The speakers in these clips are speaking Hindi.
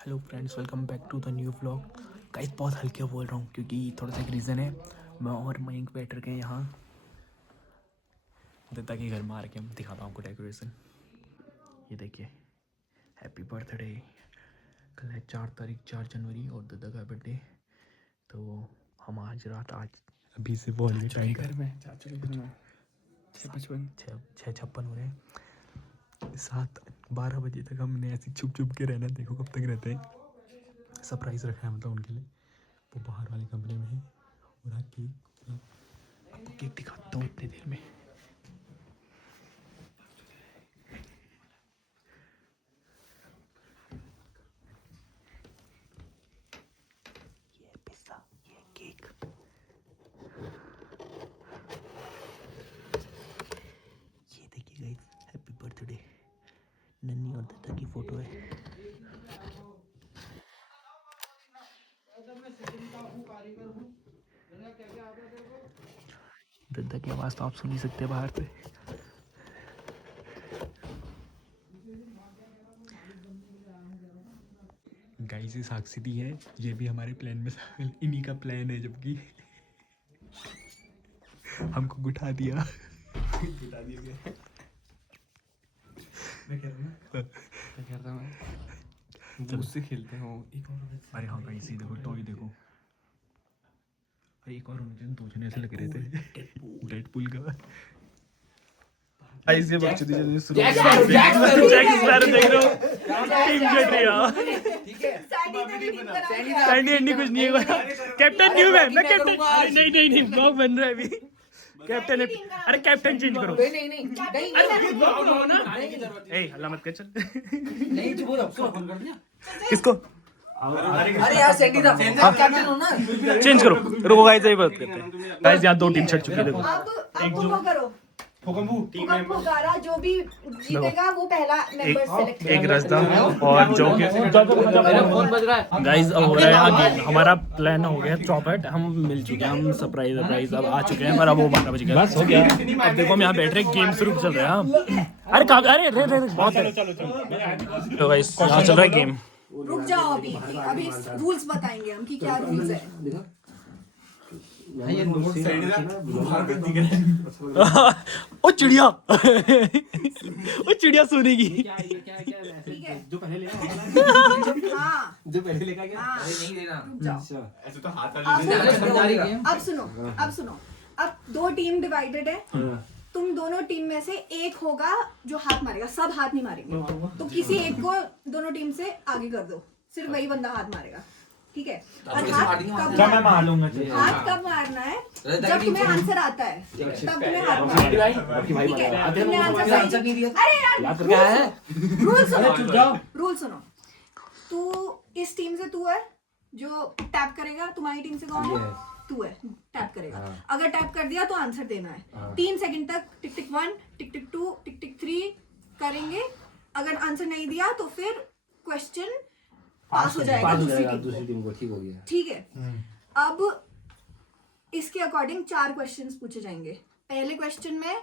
Hello friends, welcome back to the new vlog. Guys बहुत हल्के बोल रहा हूँ क्योंकि थोड़ा सा एक रीज़न है। मैं और मयंक बैठ रखे हैं यहाँ दत्ता के घर में आ रखे। हम दिखाता हूँ आपको डेकोरेशन। ये देखिए, हैप्पी बर्थडे। कल है 4 तारीख, 4 जनवरी और दत्ता का बर्थडे। तो हम आज रात अभी से बोल के टाइम घर में 6:56 हो रहे हैं। 7-12 बजे तक हमने ऐसे छुप छुप के रहना। देखो कब तक रहते हैं। सरप्राइज़ रखा है मतलब उनके लिए। वो बाहर वाले कमरे में है और आपको केक दिखाता हूँ इतनी देर में। ये पिज़्ज़ा, ये केक। ये देखिए गाइस, हैप्पी बर्थडे। नन्ही और दत्ता की फोटो है। दत्ता की आवाज़ तो आप सुन ही सकते हैं बाहर से। गाइस ये साक्षी दी है, ये भी हमारे प्लान में शामिल। इन्हीं का प्लान है, जबकि हमको गुठा दिया। गुठा दिया गया। मैं कह रहा हूँ उससे खेलते हो। एक और अरे हाँ गाइस, ये देखो टॉय देखो। अरे एक और मुझे दो जने ऐसे लग रहे थे डेडपूल का। गाइस ये बकचोदी जल्दी शुरू हो गई। जैक स्पैरो देख रहे हो, टीम जीत रही है। ठीक है, सैंडी एंडी कुछ नहीं है। कैप्टन न्यू मैं कैप्टन। नहीं ब्लॉग बन रहा है अभी। कैप्टन है। अरे कैप्टन चेंज करो। नहीं ए हल्ला मत कर, चल। नहीं तो बोलो, फोन कर दिया किसको? अरे यार सैंडी था, कैप्टन हो ना। चेंज करो, रुको गाइस यही बात करते हैं। गाइस यहाँ 2 टीम छट चुकी है। देखो एक जो करो पुकारा, जो भी जीतेगा वो पहला मेंबर सेलेक्ट एक रास्ता और जो गाइस हो रहा है आगे। हमारा प्लान हो गया चौपट, हम मिल चुके हैं। हम सरप्राइज अब आ चुके हैं, पर अब वो 12 बज गया, बस हो गया। अब देखो हम यहाँ बैठ रहे, गेम शुरू चल रहा है। अरे कहाँ? अरे बहुत है। तो गाइस यहाँ चल रहा है गेम। रुक जाओ, अभी रूल्स बताएंगे हम कि क्या रूल्स है। ओ चिड़िया। ओ चिड़िया सोने की। जो पहले लेगा नहीं लेना। ऐसे तो हाथ अब सुनो, अब 2 टीम डिवाइडेड है। तुम दोनों टीम में से एक होगा जो हाथ मारेगा। सब हाथ नहीं मारेंगे, तो किसी एक को दोनों टीम से आगे कर दो। सिर्फ वही बंदा हाथ मारेगा, ठीक है? और हाथ कब मारना है? जब तुम्हें आंसर आता है तब तुम्हें हाथ मारना है, ठीक है? तुमने आंसर नहीं दिया। अरे यार रूल सुनो। तू इस टीम से तू है जो टैप करेगा। तुम्हारी टीम से कौन है? तू है, टैप करेगा। अगर टैप कर दिया तो आंसर देना है। 3 सेकंड तक टिक टिक 1, टिक टिक 2, टिक टिक 3 करेंगे। अगर आंसर नहीं दिया तो फिर क्वेश्चन पास हो जाएगा दूसरी टीम को। ठीक हो गया, ठीक है? अब इसके अकॉर्डिंग 4 क्वेश्चंस पूछे जाएंगे। पहले क्वेश्चन में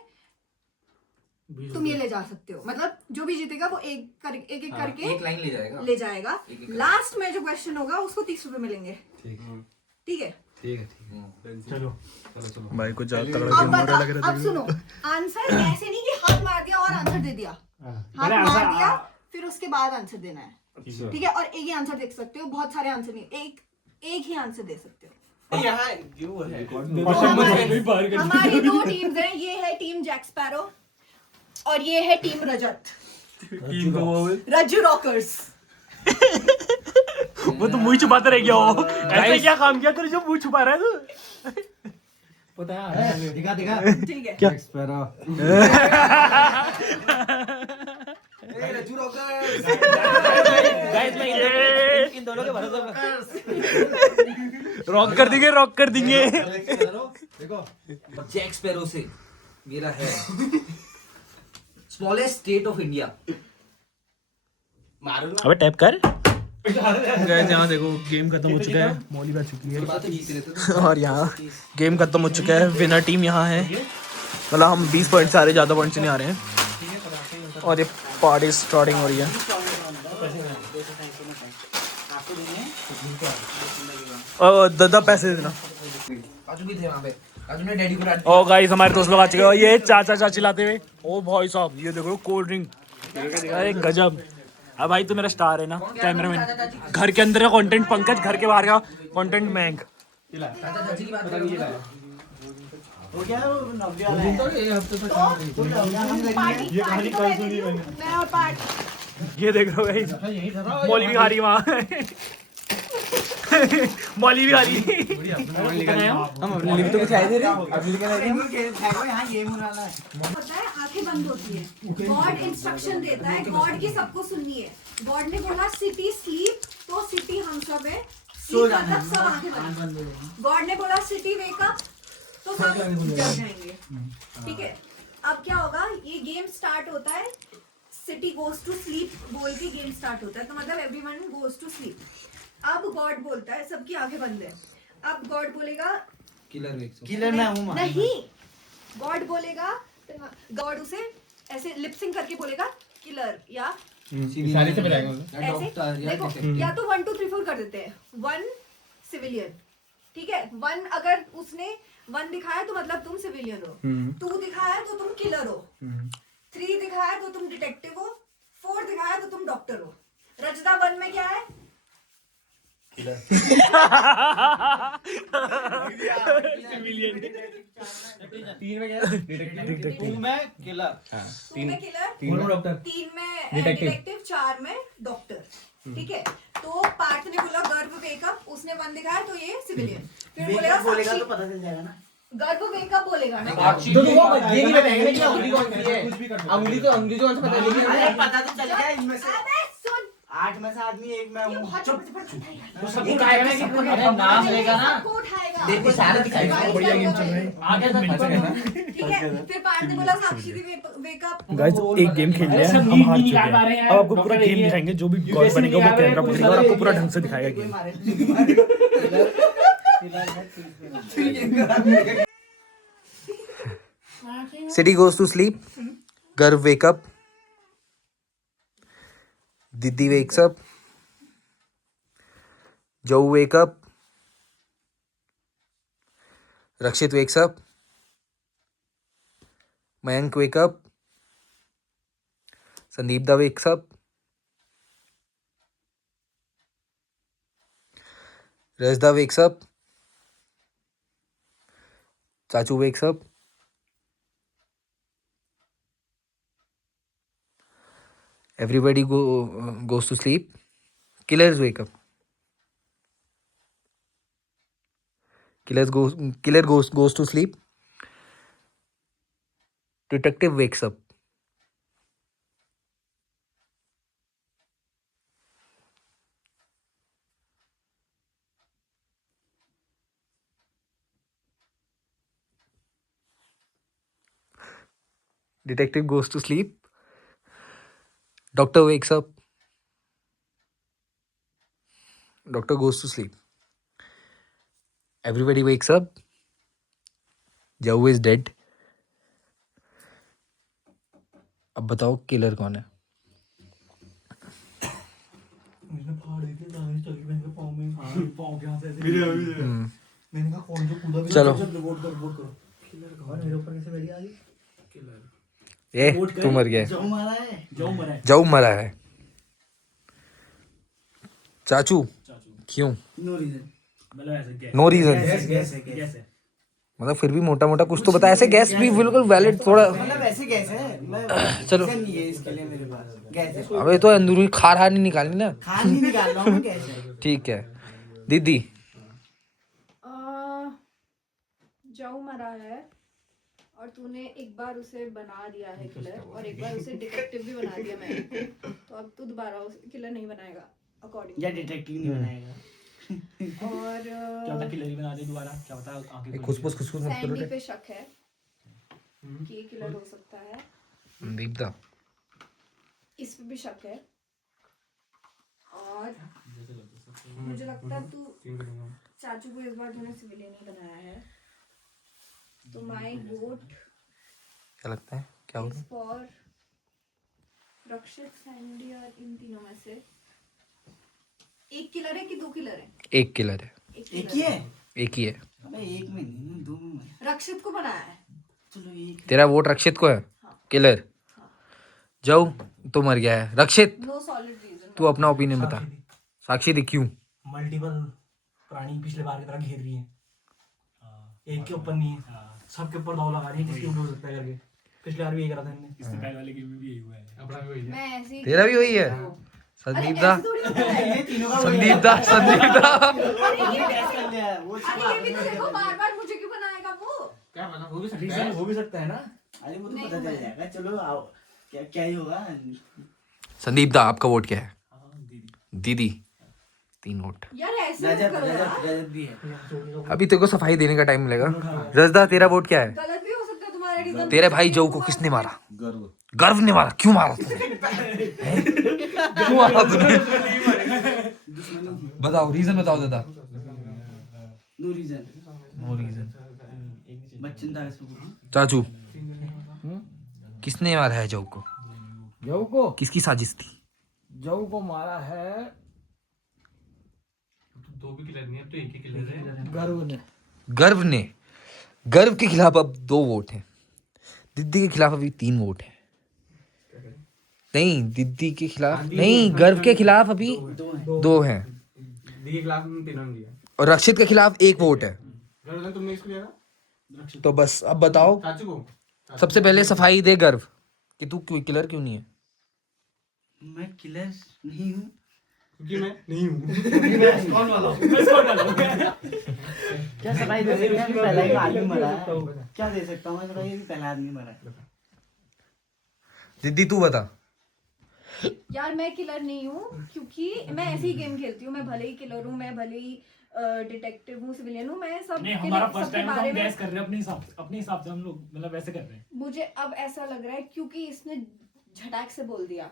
तुम ये ले जा सकते हो, मतलब जो भी जीतेगा वो एक करके एक लाइन ले जाएगा। लास्ट में जो क्वेश्चन होगा उसको 30 रुपए मिलेंगे, ठीक है? चलो भाई को ज्यादा तगड़ा गेम हो रहा लग रहा है। अब सुनो, आंसर ऐसे नहीं कि हाथ मार दिया और आंसर दे दिया। हाथ मार दिया फिर उसके बाद आंसर देना है, ठीक है? और एक ही आंसर देख सकते हो, बहुत सारे आंसर नहीं, एक ही आंसर दे सकते हो। हमारी 2 टीम्स हैं, ये है टीम जैक स्पैरो और ये है टीम रज्जू रॉकर्स। वो तो मुंह छुपाता रह गया। हो ऐसे क्या काम किया तूने जो मुंह छुपा रहा है तू? पता है, दिखा ठीक है क्या स्पैरो। रज्जू रॉकर्स गाइस, मैं इन दोनों के भरोसे रॉक कर देंगे। देखो जैक स्पैरो से मेरा है स्मॉलेस्ट स्टेट ऑफ इंडिया। अबे टैप कर। गाइस यहाँ देखो गेम खत्म हो चुका है, मौली बच चुकी है और यहाँ गेम खत्म हो चुका है। विनर टीम यहाँ है, मतलब हम 20 पॉइंट से आ रहे, ज़्यादा पॉइंट से नहीं आ रहे हैं। और ये पार्टी स्टार्टिंग हो रही है। दादा पैसे दे देना। काजू भी थे वहाँ पे, काजू ने डैडी को ओ गाइस हमारे दोस्त लोग आ चुके हैं। ये चाचा चाची लाते हुए, ओ भाई साहब ये देखो कोल्ड ड्रिंक, अरे गजब। अब भाई तो मेरा स्टार है ना कैमरामैन, घर के अंदर का कंटेंट पंकज, घर के बाहर का कंटेंट मैंग। चाचा चाची की बात करिए। ये देख रहे हो भाई, मौली भी खा रही है वहाँ मौली भी खा रही है। हम अपने लिए तो कुछ आए थे रे, अपने लिए होता है आंखें बंद होती है, गॉड इंस्ट्रक्शन देता है, गॉड की सबको सुननी है। गॉड ने बोला सिटी स्लीप, तो सिटी हम सब है, सो जाना, सब आंखें बंद। गॉड ने बोला सिटी वेकअप, तो सब जग जाएंगे। ठीक है, अब क्या होगा, ये गेम स्टार्ट होता है, सिटी गोज टू स्लीप बोल के गेम स्टार्ट होता है, तो मतलब एवरीवन गोज टू स्लीप। अब गॉड बोलता है, सबकी आंखें बंद है, अब गॉड बोलेगा किलर मैं हूँ नहीं, गॉड बोलेगा, गॉड उसे ऐसे लिपसिंग करके बोलेगा किलर, या सारे से बताएंगे ऐसे देखो, या तो 1 2 3 4 कर देते हैं। 1 सिविलियन, ठीक है, 1 अगर उसने 1 दिखाया तो मतलब तुम सिविलियन हो, 2 दिखाया तो तुम किलर हो, 3 दिखाया तो तुम डिटेक्टिव हो, 4 दिखाया तो तुम डॉक्टर हो। रजदा 1 में क्या है? सिविलियन। 3 में क्या है? डिटेक्टिव। 2 में किलर, 2 में किलर, 3 में डॉक्टर, 3 में डिटेक्टिव, 4 में डॉक्टर। ठीक है, तो पार्थ ने बोला गर्भ वेकअप, उसने 1 दिखाया तो ये सिविलियन। फिर बोलेगा तो पता चल जाएगा ना, गर्भ वेकअप बोलेगा ना, तो वो ये नहीं बताएंगे कि अंगुली कौन सी है, अंगुली तो कौन सा पता है, लेकिन पता तो चल गया इनमें से। अबे सुन, 8 में से आदमी 1 में हूँ। चुप, सबको उठाएगा कि नाम लेगा ना, सबको उठाएगा। देखो सारे दिखाएगा, बढ़िया गेम चल रहा है आगे तक पता है। ठीक है, फिर पार्थ ने बोला साक्षी दी वेकअप। गाइस एक गेम खेल लिया है, हम हार चुके हैं। अब आपको पूरा गेम दिखाएंगे, जो भी गॉड बनेगा वो कैमरा पकड़ेगा और आपको पूरा ढंग से दिखाएगा game. City goes to sleep. Garv wake up. Didi wakes up. Joe wake up. Rakshit wakes up. Mayank wake up. Sandeep da wakes up. Rajda wakes up. Chachu wakes up. Everybody goes to sleep. Killers wake up. Killer goes to sleep. Detective wakes up. Detective goes to sleep. Doctor wakes up. Doctor goes to sleep. Everybody wakes up. Joe is dead. अब बताओ किलर कौन है? चलो ये तू मर गया, जाऊ मरा है। चाचू क्यों? नो रीजन, मतलब फिर भी मोटा मोटा कुछ तो बता। ऐसे गैस भी बिल्कुल वैलिड थोड़ा, मतलब ऐसे गैस है, चलो नहीं है इसके लिए मेरे पास गैस है। अबे तो अंदरूनी खार नहीं निकालनी ना। खान नहीं निकाल रहा हूँ, गैस है। ठीक है दीदी। जाऊ मरा है और तूने एक बार उसे बना दिया है किलर और एक बार उसे डिटेक्टिव भी बना दिया मैंने, तो अब तू दोबारा उसे किलर नहीं बनाएगा अकॉर्डिंग, या डिटेक्टिव नहीं बनाएगा। और क्या पता किलर ही बना दे दोबारा, क्या पता आंखें खुसफुस मत करो सैंडी पे शक है कि ये किलर हो सकता है, दीपदा। इस पे भी शक है, और मुझे लगता है तू चाचू को इस बार तूने सिविलियन ही बनाया है, तो माय वोट क्या लगता है क्या होगा? फॉर रक्षित, सैंडी और इन तीनों में से एक किलर है कि 2 किलर है? एक किलर है। एक ही है? एक ही है। अबे एक में नहीं, 2 में। रक्षित को बनाया है। चलो एक। तेरा वोट रक्षित को है? किलर जाओ तो मर गया है रक्षित। No solid reason. तू अपना ओपिनियन बता। साक्षी दी क्यों? मल्टीपल प्राणी पिछले बार की तरह घेर रही है, एक के ऊपर नहीं है, सबके ऊपर दाव लगा रही है, किसके ऊपर हो सकता है करके। पिछले बार भी यही करा था हमने, इससे पहले वाले गेम में भी यही हुआ है, अपना भी वही है। मैं ऐसे ही तेरा भी वही है? संदीप दा, ये तीनों का संदीप दा, संदीप दा। ये टेस्ट कर लिया है वो। अरे ये भी तो देखो बार-बार मुझे क्यों बनाएगा वो? क्या पता हो भी सकता रीजन है। हो भी सकता है ना। अरे वो तो पता चल जाएगा। चलो आओ, क्या क्या ही होगा। संदीप दा आपका वोट क्या है? दीदी 3 वोट। यार ऐसे मत करो यार। रजत भी है। अभी तेरे को सफाई देने का टाइम मिलेगा। रजदा तेरा वोट क्या है? गलत भी हो सकता है तुम्हारा रीजन। तेरे भाई जो को किसने मारा? गर्व ने मारा। क्यों मारा तूने? हैं? क्यों मारा तूने? बताओ रीजन बताओ दादा। No reason. No reason. बच्चन था इसको। चाचू किसने मारा है जऊ को? जऊ को किसकी साजिश थी? जऊ को मारा है दो भी किलर नहीं है, तो एक ही किलर है। गर्व ने। गर्व ने। गर्व के खिलाफ अब 2 वोट हैं। दीदी के खिलाफ अभी 3 वोट हैं। नहीं दीदी के खिलाफ नहीं, गर्व के खिलाफ अभी 2 हैं। दी के खिलाफ में तीनों दिया, और रक्षित के खिलाफ 1 वोट है। गर्व तुमने इसको लिया था? तो बस अब बताओ। चाचू को सबसे पहले सफाई दे गर्व कि तू क्यों किलर क्यों नहीं है? मैं किलर नहीं हूँ क्योंकि मैं नहीं हूँ। कौन वाला हूँ? मैं कौन वाला हूँ? क्या सफाई दे सकते हैं? पहला ही आदमी मरा है, क्या दे सकता हूँ मैं? थोड़ा ये भी पहला आदमी मरा है। दीदी तू बता। यार मैं किलर नहीं हूँ क्योंकि मैं ऐसे ही गेम खेलती हूँ। मैं भले ही किलर हूँ, मैं भले ही डिटेक्टिव हूँ, सिविलियन हूँ, मैं सब नहीं, हमारा फर्स्ट सबके टाइम बारे हम में। गैस कर रहे हैं अपने हिसाब से हम लोग मतलब वैसे कर रहे हैं। मुझे अब ऐसा लग रहा है क्योंकि इसने झटाक से बोल दिया,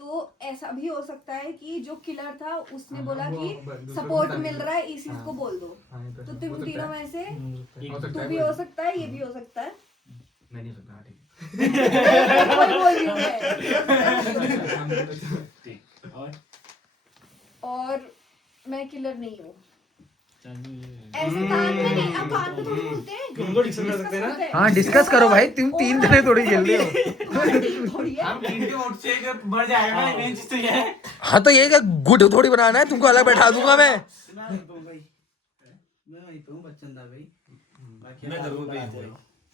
तो ऐसा भी हो सकता है कि जो किलर था उसने बोला कि सपोर्ट मिल रहा है इस चीज को बोल दो। तो तुम तीनों में से तू भी हो सकता है, ये भी हो सकता है। मैं नहीं सकता, ठीक वही बोल रही हूँ मैं। और मैं किलर नहीं हूँ। ऐसे कान में नहीं, अब कान में थोड़ी बोलते हैं। तुम तो डिस्कस कर सकते हैं ना। हाँ डिस्कस करो भाई, तुम 3 जने थोड़ी खेल रहे हो। तुम्हारी टीम थोड़ी है। हम टीम के वोट से एक बढ़ जाएगा ना, मेन चीज तो ये है। हाँ तो ये क्या गुड थोड़ी बनाना है? तुमको अलग बैठा दूंगा मैं। मैं वहीं पे हूँ भाई, मैं वहीं पे हूँ बच्चन था भाई। बाकी मैं जरूर भेज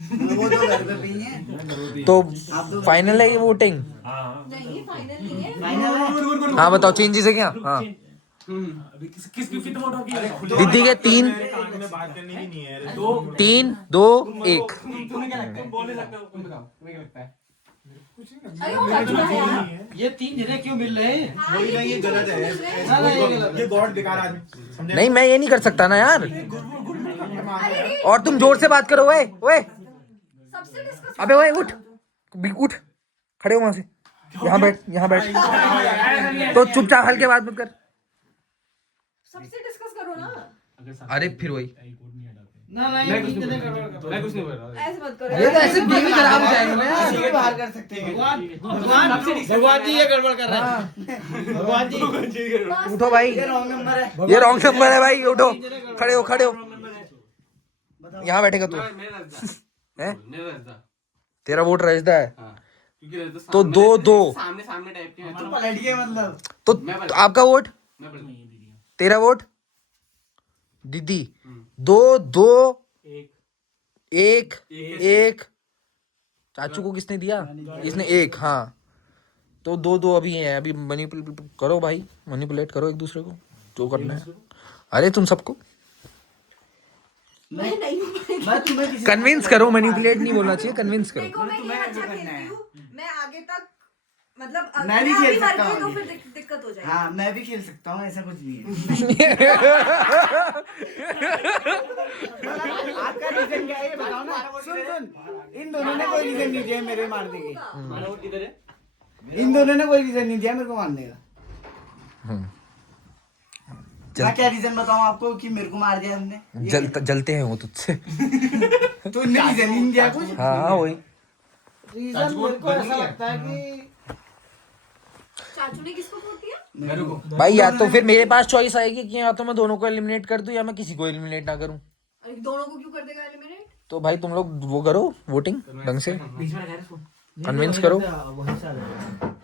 वो तो घर पे भी है। तो फाइनल है ये वोटिंग? नहीं फाइनल नहीं है। फाइनल है। हाँ बताओ चेंजेस है क्या? हाँ अभी किसकी कितने वोट होगी? दीदी के 3 में बात करनी भी नहीं है। 3 2 1। तुम्हें क्या लगता है? तुम बोल नहीं सकते हो, तुम बताओ तुम्हें क्या लगता है? अरे वो कर रहा है यार। ये 3 जने क्यों मिल रहे हैं? हाँ, ये गलत है। ये गॉड बेकार आदमी समझे। नहीं मैं ये नहीं कर सकता ना यार। अरे और तुम जोर से बात करो। ओए ओए सबसे डिस्कस। अबे ओए उठ उठ, खड़े हो वहां से। यहाँ बैठ। तो चुपचाप हल्के बात मत कर। सबसे डिस्कस करो ना। अरे फिर वही। ना मैं कुछ नहीं बोल रहा। ऐसे मत करो। ये तो ऐसे गेम ही खराब हो जाएगा ना किसी यार। भी बाहर कर सकते हैं। भगवान जी ये गड़बड़ कर रहे हैं। भगवान जी बस उठो भाई, ये रॉन्ग नंबर है। ये रॉन्ग नंबर है भाई। उठो, खड़े हो खड़े हो। यहाँ बैठेगा तू है? तेरा वोट रजदा है तो 2-2। सामने सामने टाइप के तो पलट गए मतलब। तो आपका वोट, तेरा वोट दीदी 2-2 1 चाचू को किसने दिया? इसने 1। हाँ तो 2-2 अभी है। अभी मैनिपुलेट करो भाई, मैनिपुलेट करो एक दूसरे को जो करना है। अरे तुम सबको मैं नहीं हूँ। मैं तुम्हें किसी कन्विंस करो। मैनिपुलेट नहीं बोलना चाहिए, कन्विंस करो। देखो मैं तुम्हें ये अच्छा जो करना खेलती है। हूँ। मैं आगे तक मतलब मैं भी अभी खेल मर सकता गई हूँ तो आगे। फिर दिक्कत हो जाएगी। हाँ मैं भी खेल सकता हूँ, ऐसा कुछ नहीं है। आपका रीजन क्या है ये बताओ ना। सुन इन दोनों ने कोई रीजन नहीं दिया मेरे मारने के। हमारा वोट किधर है? इन दोनों ने कोई रीजन नहीं दिया मेरे को मारने का। मैं क्या रीजन बताऊं आपको कि मेरे को मार दिया हमने? जलते हैं वो तुझसे। तो इनने रीजन नहीं दिया कुछ। हाँ वही। रीजन मेरे को ऐसा लगता है कि चाचू ने किसको वोट दिया? भाई या तो फिर मेरे पास चॉइस आएगी कि या तो मैं दोनों को एलिमिनेट कर दूं या मैं किसी को एलिमिनेट ना करूं। अरे दोनों को क्यों कर देगा एलिमिनेट? तो भाई तुम लोग वो करो वोटिंग ढंग से, बीच में रखा है इसको। कन्विंस करो, वहीं से आ जाएगा।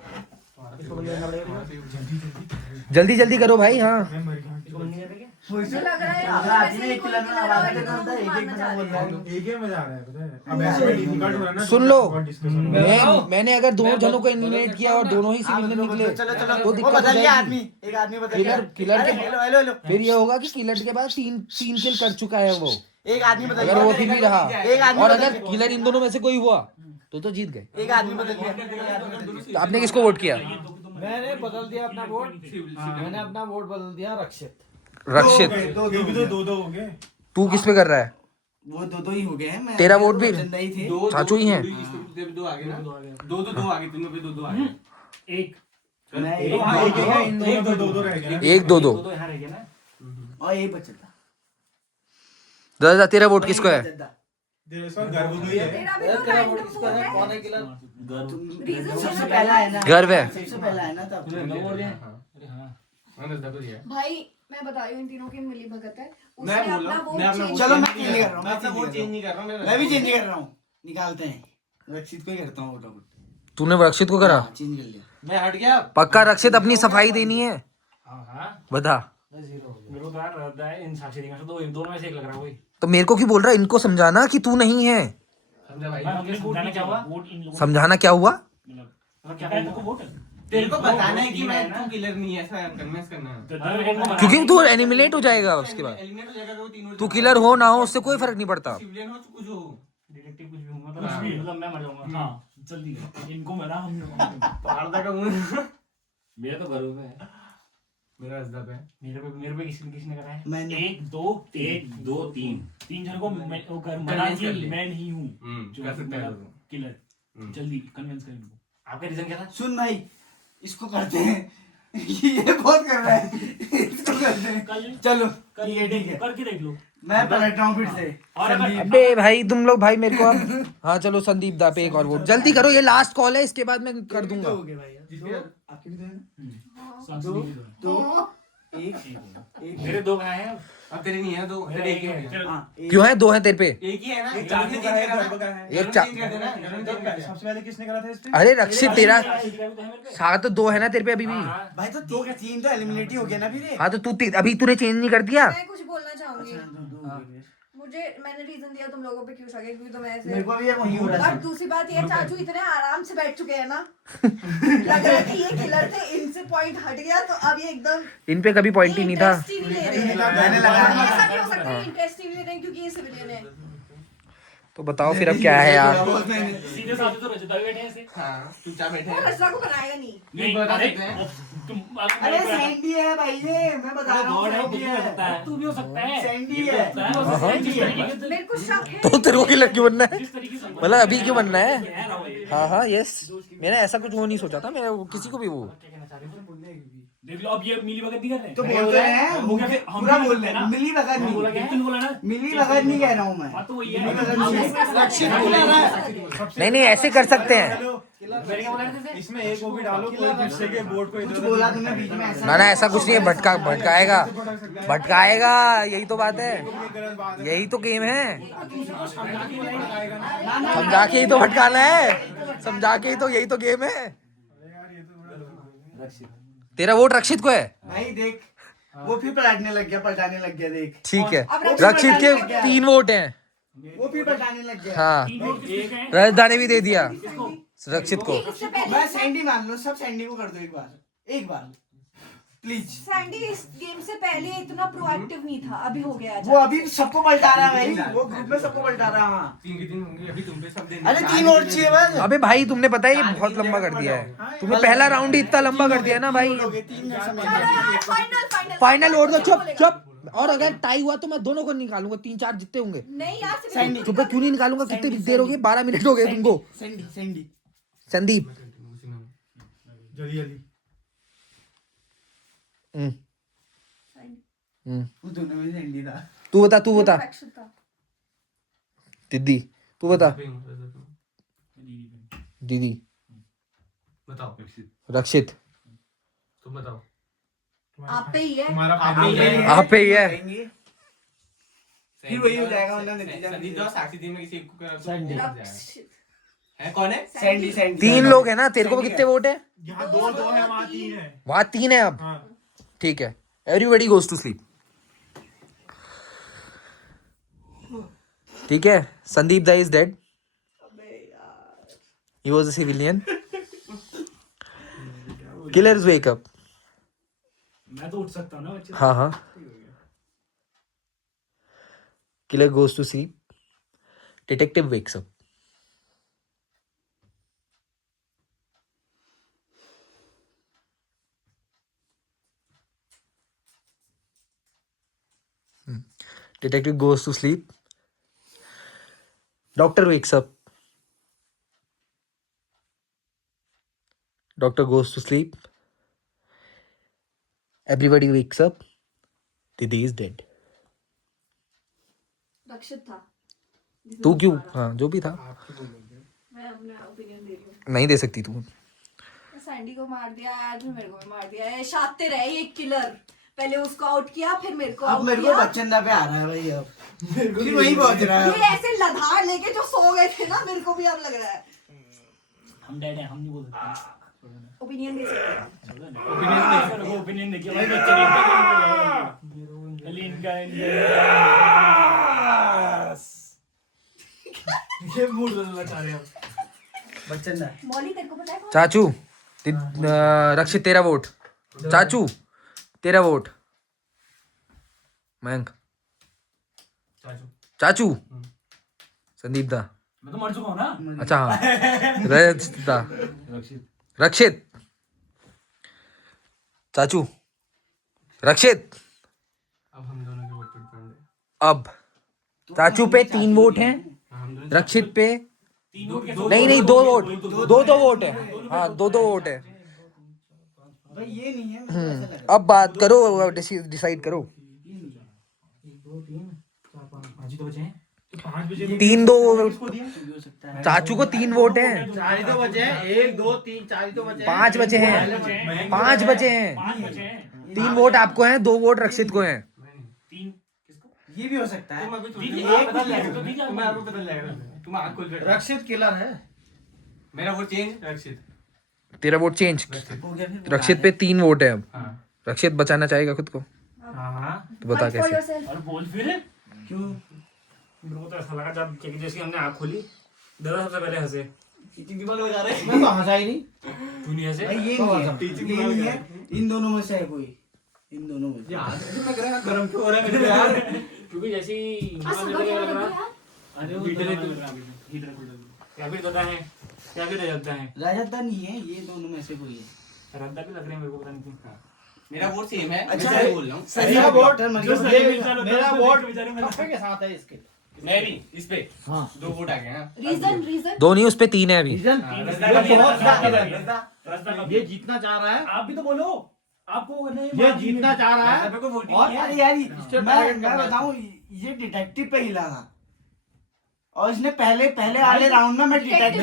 इसको बंद करना पड़ेगा। जल्दी जल्दी करो भाई। हाँ इसको बंद नहीं कर रहे क्या? मुझे लग रहा है अगर आदमी एक किलर में आवाज है तो होता है, एक एक बंदा बोल रहा है। एक ही मजा आ रहा है पता है। अब ऐसे में डिफिकल्ट हो रहा है ना। सुन लो, बहुत discussion हो रहा है। मैंने अगर दोनों जनों को एलिमिनेट किया और दोनों ही सिविल में निकले चलो चलो, तो वो दिक्कत हो बदल गया आदमी, जाएगी। एक आदमी बदल गया। किलर के हेलो हेलो हेलो, फिर ये होगा कि किलर के बाद तीन किल कर चुका है वो, एक आदमी बदल अगर वो गया। भी रहा एक आदमी और बदल अगर गया। किलर इन दोनों में से कोई हुआ तो जीत गए। एक आदमी बदल गया। तो आपने किसको वोट किया? मैंने बदल दिया अपना वोट। मैंने अपना वोट बदल दिया रक्षित। रक्षित। ये भी तो दो हो गए। तू किस पे कर रहा है? वो दो ही हो गए हैं। मैं तेरा वोट भी चंदा ही थे। चाचू ही हैं। दो आगे ना, दो आगे, तीनों पे दो आगे। एक मैं एक है, इन दोनों पे दो रह गए ना। एक दो दो। तो यहाँ रह गया ना। और एक बचा था। दादा तेरा वोट किसको है? इसका गर्व भी है। तेरा भी तो रैंडम वोट है। कौन है किलर? रीजन सबसे पहला है ना, गर्व है। सबसे पहला है ना तब। भाई मैं बता रही हूँ इन तीनों की मिली भगत है। मैं उसने बोल रहा अपना हूँ, मैं अपना वोट चलो चेंज मैं चेंज कर रहा हूँ, मैं अपना वोट चेंज नहीं कर रहा हूँ। मैं भी चेंज नहीं कर रहा हूँ। निकालते हैं, रक्षित को ही करता हूँ वोट। तूने रक्षित को करा? चेंज कर लिया। मैं हट गया। पक्का रक्षित अपनी सफाई देनी है, हाँ बता। मेरे को तो यार रहता है इन साक्षी दिखा तो दोनों में से एक लग रहा है कोई। तो मेरे को क्यों बोल रहा है? इनको समझाना कि तू नहीं है। समझा भाई? समझाना क्या हुआ? वोट इन लोगों समझाना क्या हुआ? क्या है इनको वोट? तेरे को बताना है कि मैं तू किलर नहीं है, ऐसा कन्विंस करना है। क्योंकि तू एलिमिनेट हो जाएगा उसके बाद। एलिमिनेट हो जाएगा तो तीनों। तू किलर हो ना हो उससे कोई फर्क नहीं पड़ता। सिविलियन हो कुछ हो। डिटेक्टिव कुछ भी हूँ मतलब मैं मर जाऊंगा। हाँ जल्दी इनको मरा हम पारदा का मुंह। मेरा तो गर्व है। मेरा हस्दा पे। मेरे पे किसने करा है? मैंने। एक दो तीन जन को मैं वो कर मना Convince कर कि ले। मैं नहीं हूँ कर सकता है वो। किलर। जल्दी कन्विंस कर इनको। आपका रीजन क्या था? सुन भाई, इसको करते हैं। ये बहुत कर रहा है, इसको करते हैं। चलो ठीक है ठीक है, करके देख लो। मैं पलट रहा हूँ फिर से। और अगर अबे भाई तुम लोग भाई मेरे को अब हाँ चलो संदीप दा पे एक और वोट जल्दी करो, ये लास्ट कॉल है, इसके बाद मैं कर दूंगा। हो गए भाई, दो आपके भी दो हैं ना? दो दो एक एक मेरे दो कहाँ हैं? अब तेरे नहीं है दो, तेरे एक ही है। हाँ, एक। क्यों है? दो है तेरे पे। एक ही है ना। एक चाकू का है, गर्व का है। एक चा सबसे पहले किसने करा था इस पे? अरे रक्षित तेरा मेरे पे। साथ तो दो है ना तेरे पे अभी भी। भाई तो दो तीन तो एलिमिनेट ही हो गया ना फिर ये। हाँ तो तू अभी तूने चेंज नहीं कर दिया। मैं कुछ बोलना चाहूंगी। दो हो गए। मुझे मैंने रीजन दिया तुम लोगों पे क्यों शक है, क्योंकि तुम ऐसे। मेरे को भी ये वही हो रहा और है। दूसरी बात ये, चाचू इतने आराम से बैठ चुके हैं ना, लग रहा है कि ये किलर थे, इनसे पॉइंट हट गया तो अब ये एकदम इन पे कभी पॉइंट ही नहीं था। इंटरेस्ट ही नहीं ले रहे हैं। मैंने लगाया। ऐसा भी हो सकता है इंटरेस्ट ही नहीं ले रहे हैं क्योंकि ये सिविलियन है। तो बताओ फिर अब क्या है यार? सीधे साधे तो रजता भी बैठे हैं ऐसे। हाँ, चुपचाप बैठे वो हैं। रचना को बनाएगा नहीं। नहीं बता अरे, सकते हैं। अरे सैंडी है भाई, ये मैं बता रहा हूँ सैंडी है। तू भी हो सकता है। सैंडी है। मेरे को शक है। तो तेरे को क्यों लग क्यों बनना है? जिस तरीके से मतलब अभी क्यों बनना है? कह रहा हूँ ये। हाँ हाँ यस, मैंने ऐसा कुछ वो नहीं सोचा था, मैं किसी को भी वो क्या कहना चाह रहे हो? देख लो अब ये मिली भगत नहीं कर रहे तो बोलते हैं, हो गया फिर हम पूरा भी बोल करते रहे हैं ना। हैं, मिली भगत हम बोला क्या नहीं, है? बोला ना मिली भगत नहीं कह रहा हूँ मैं। बात तो वही है। मिली भगत अब नहीं। इसका रक्षित सच बोल रहा है। नहीं नहीं ऐसे कर सकते हैं। मैंने क्या बोला था जैसे? इसमें एक वो भी डालो, कोई दूसरे के बोर्ड को कुछ इधर बोला तुमने बीच में ऐसा। ना ना ऐसा कुछ नहीं है, भटकाएगा भटकाएगा, यही तो बात है, यही तो गेम है। समझा के ही तो भटकाना है, समझा के ही तो, यही तो गेम है। तेरा वोट रक्षित को है? भाई देख, वो फिर पलटने लग गया, पलटाने लग गया, देख ठीक है, अब रक्षित के 3 वोट हैं। वो फिर पलटाने लग गया। हाँ तीन वोट किसके हैं? रजदा ने भी दे दिया रक्षित को। इससे पहले मैं सैंडी मान लो, सब सैंडी को कर दो एक बार प्लीज। सैंडी इस गेम से पहले इतना प्रोएक्टिव नहीं था, अभी हो गया वो अभी सबको पलटा रहा है भाई, वो ग्रुप में सबको पलटा रहा है। हाँ। 3 के 3 होंगे अभी तुम पे सब दिन। अरे 3 और चाहिए बस। अबे भाई तुमने पता है ये बहुत लंबा कर दिया है, तुमने पहला राउंड ही इतना लंबा कर दिया ना भाई। 3 फाइनल फाइनल वोट दो, चुप चुप। और अगर टाई हुआ तो मैं दोनों को निकालूंगा, 3-4 जितने होंगे। नहीं यार सैंडी। चुप, क्यों नहीं निकालूंगा? कितनी देर हो गई? 12 मिनट हो गए तुमको। सैंडी सैंडी संदीप जल्दी जल्दी। वो दोनों में सैंडी था। तू बता दीदी, तू बता दीदी। बताओ रक्षित तुम बताओ। आप पे ही है। तुम्हारा आप पे ही है। फिर वही हो जाएगा वरना नतीजा संदीप दो साक्षी टीम में किसी एक को करा तो सैंडी। हो जाएगा। है कौन है? सैंडी सैंडी 3 लोग है ना, तेरे को कितने वोट है? यहाँ दो दो है, वहाँ तीन है। वहां 3 है अब। हाँ। ठीक है, एवरीबॉडी गोज टू स्लीप। ठीक है, Sandeep da is dead, he was a civilian. Killers wake up. मैं तो उठ सकता हूँ ना बच्चे। हाँ हाँ, killer goes to sleep, detective wakes up. Detective goes to sleep. Doctor wakes up. Doctor goes to sleep. Everybody wakes up. Didi is dead. रक्षित था। तू क्यों? हाँ, जो भी था। मैं अपना ओपिनियन दे रही हूँ। नहीं दे सकती तू। सैंडी को मार दिया, आज भी मेरे को भी मार दिया है। शाते रहे ये किलर, पहले उसको आउट किया फिर मेरे को अब आउट मेरे को किया। बच्चंदा पे आ रहा है भाई, अब फिर वही पहुंच रहा है। ये ऐसे लधार लेके जो सो गए थे ना, मेरे को भी अब लग रहा है। हम डैड हैं, हम नहीं बोल सकते। ओपिनियन दे सकते हैं। ओपिनियन देखिए भाई, बच्चे ये मूड बदलना चाह रहे हैं। बच्चंदा मौली तेरे को पता है कौन? चाचू, रक्षित तेरा वोट। चाचू तेरा वोट। मयंक। चाचू। संदीप दा। मैं तो मर चुका हूँ ना। अच्छा हाँ, रक्षित दा। रक्षित। चाचू। रक्षित। अब हम दोनों के वोट पर पड़े। अब चाचू पे 3 वोट हैं, रक्षित पे नहीं 2 वोट, 2 वोट है। हाँ, 2 वोट है। भाई ये नहीं है, मुझे ऐसा लग रहा अब बात करो, डिसाइड करो। 1 2 3 4 5 5 ही तो बचे हैं। तो 5 बजे 3-2 है। हो सकता है। चाचू को 3 वोट हैं। 4 ही तो बचे हैं। 1 2 3 4 ही तो बचे हैं। 5 बचे हैं। 5 बचे हैं। 5 बचे हैं। 3 वोट आपको हैं, 2 वोट रक्षित को हैं। 3 किसको? ये भी हो सकता है। तुम अभी तो दीदी, एक आप बदल बदल जाएगा, जाएगा। तो दीदी आप तुम्हें बदल आपको बदल जाएगा। तुम आंख खोल बैठो। रक्षित किलर है। मेरा वोट चेंज रक्षित। तेरा वोट चेंज। हो गया फिर। रक्षित पे 3 वोट है अब। हाँ रक्षित बचाना चाहेगा खुद को, हाँ। तो बता Fight for कैसे। yourself. और बोल फिर। क्यों? मेरे को तो ऐसा लगा जब कि जैसे हमने आँख खोली, दादा सबसे पहले हंसे। दिमाग लगा रहे। मैं तो हंसा ही नहीं। तू नहीं हंसे? भाई ये नहीं है, इन दोनों में से है कोई, इन दोनों में से। लग रहा है गरम क्यों हो रहा है मेरे को यार। क्योंकि जैसे ही असगर क्या लग रहा है? अरे वो हीटर लग रहा है, हीटर खुल रहा है। क्या फिर दादा है, क्या फिर रजता है, राजदा नहीं है, ये दोनों में से कोई है। रद्दा भी लग रहे हैं मेरे को, पता नहीं क्यों। मेरा वोट सेम है। अच्छा, मैं बोल रहा हूँ। सही मेरा है, वोट डॉक्टर जो मतलब सही मेरा वोट कप्पे के साथ है इसके। मैं भी इस पे हाँ। 2 वोट आ गए हैं। रीजन 2 नहीं, उस पे 3 है अभी। रीजन रज़ा ये का भी है, बहुत रज़ा का ज्यादा भी है। है। ये जीतना चाह रहा है, आप भी तो बोलो, आपको नहीं ये जीतना चाह रहा है। मेरे को वोट और नहीं अरे किया। यार मैं बताऊं, ये डिटेक्टिव पे हिला था और इसने पहले वाले राउंड में मैं डिटेक्टिव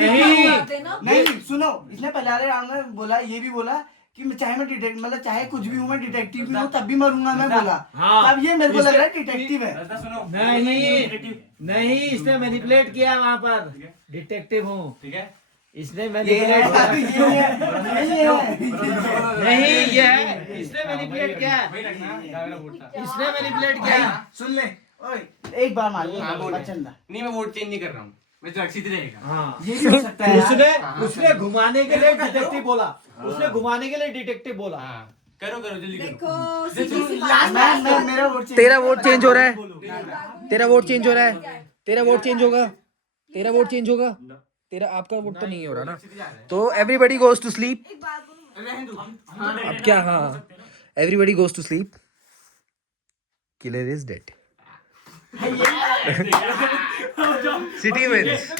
नहीं सुनो, इसने पहले वाले राउंड में बोला, ये भी बोला कि चाहे मैं डिटेक्टिव मतलब चाहे कुछ भी हूँ, मैं डिटेक्टिव भी हूँ तब भी मरूंगा मैं बोला। हाँ। तब ये मेरे को लग रहा है डिटेक्टिव है। रज़ा सुनो। नहीं इसने मैनिपुलेट किया वहाँ पर, डिटेक्टिव हूँ। ठीक है। इसने ये मैनिपुलेट किया। है। नहीं ये है, इसने मैनिपुलेट किया। वही रखना, मेरा वोट था। इसने मैनिपुलेट किया। सुन ले, ओए एक बार मार हाँ, वोट है। बच्चंदा, नहीं मैं वोट चेंज नहीं कर रहा हूँ। मैं तो रक्षित ही रहेगा। हाँ। ये भी हो सकता है यार। उसने घुमाने के लिए डिटेक्टिव बोला। उसने घुमाने के लिए डिटेक्टिव बोला। हाँ करो जल्दी करो। देखो सीधी सी लास्ट बात मैं मेरा वोट चाहिए। तेरा वोट चेंज हो रहा है, तेरा वोट चेंज हो रहा है, तेरा वोट चेंज होगा, तेरा वोट चेंज होगा, तेरा आपका वोट तो नहीं हो रहा ना। तो एवरीबॉडी गोज टू स्लीप। एक बात बोलूं, अब क्या? हाँ, everybody goes to sleep, killer is dead, city wins.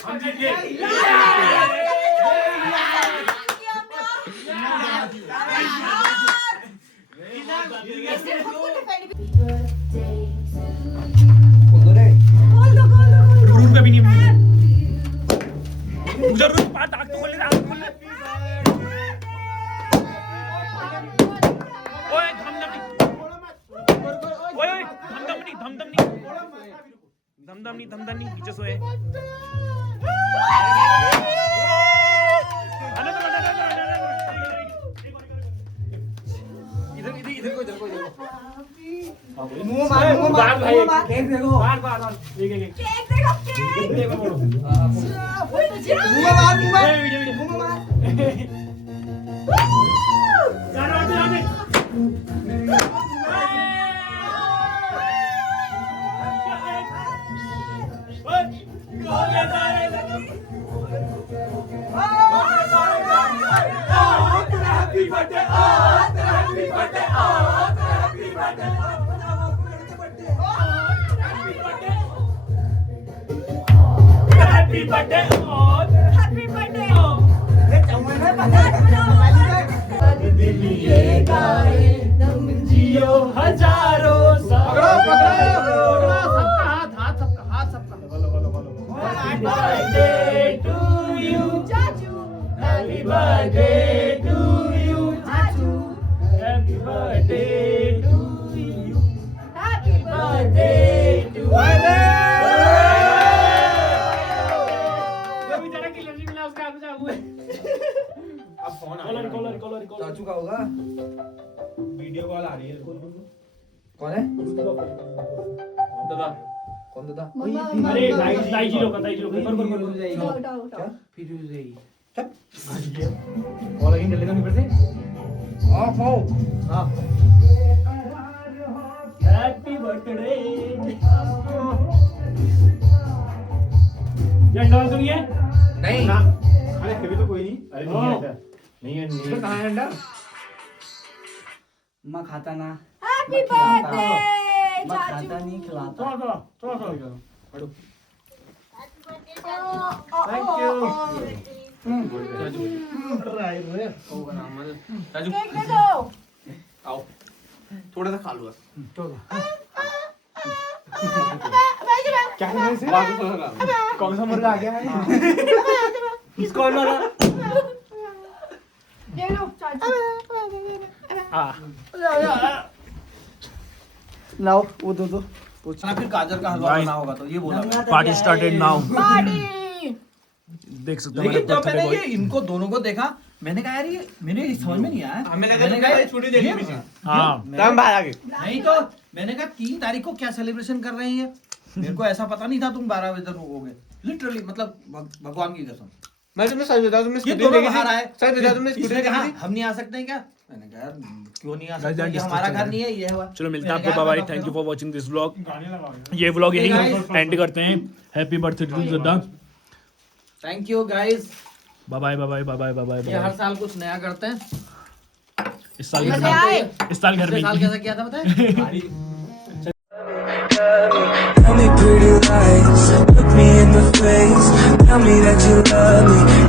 इसने खुद को डिफेंड भी रूम का भी नहीं जरूर बात आग तो खोल ले, आग खोल ले। ओए हम दम नहीं पीछे सोए मुंह मार केक देखो बार एक केक देखो केक मुंह मार हैप्पी बर्थडे चाचू हैप्पी बर्थडे टू यू चाचू हैप्पी बर्थडे टू अब फोन आ कॉलर चाचू का होगा वीडियो कॉल आ रही है कौन है दादा कौन दादा मम्मा अरे दाई जी लोग कर उठाओ फिर जाएगी कॉल अगेन कर लेगा नहीं फिर से ऑफ हो हां हैप्पी बर्थडे ये डाल दूंगी है नहीं अरे कभी तो कोई नहीं अरे नहीं है नहीं है इसमें कहाँ है अंडा मैं खाता ना हैप्पी बर्थडे मैं चाचू खाता नहीं खिलाता थोड़ा केक दे दो आओ थोड़ा सा खा लो क्या करना है इसे? कौन सा मुर्गा आ गया है किसको मारा ले लो चाचू लाओ वो दो फिर गाजर का हलवा बना होगा तो ये बोला पार्टी स्टार्टेड नाउ पार्टी देख सकते हो लेकिन जब हमारे मैंने बर्थडे ये इनको दोनों को देखा मैंने कहा यार ये मेरे समझ में नहीं आया हमें लगा मैंने था कहा ये छुट्टी दे दी ये- पीछे हाँ हम बाहर आ गए नहीं तो मैंने कहा 3 तारीख को क्या सेलिब्रेशन कर रही है मेरे को ऐसा पता नहीं था तुम 12 बजे तक होगे लिटरली मतलब भगवान की कसम मैं तुम्हें सच बताऊं तुमने ये स्कूटी दोनों देखी बाहर थी आए सच बताऊं तुमने स्कूटी इसने कहा देखी थी हम नहीं आ सकते हैं क्या मैंने कहा यार क्यों नहीं आ Guys, सकते ये discuss हमारा कर घर रहे नहीं है ये हुआ चलो मिलते हैं मैंने आपको कहा, बाय बताओ, thank you for watching this vlog गाने लगा ये व्लॉग Hey, यही guys. एंड करते हैं हैप्पी बर्थडे टू जद्दा thank you guys bye bye bye bye bye bye ये हर बाय साल कुछ नया करते हैं इस साल घर मजे आए में इस साल घर पिछले साल में कैसा किया था बताए Tell me pretty lies, look me in the face, tell me that you love me.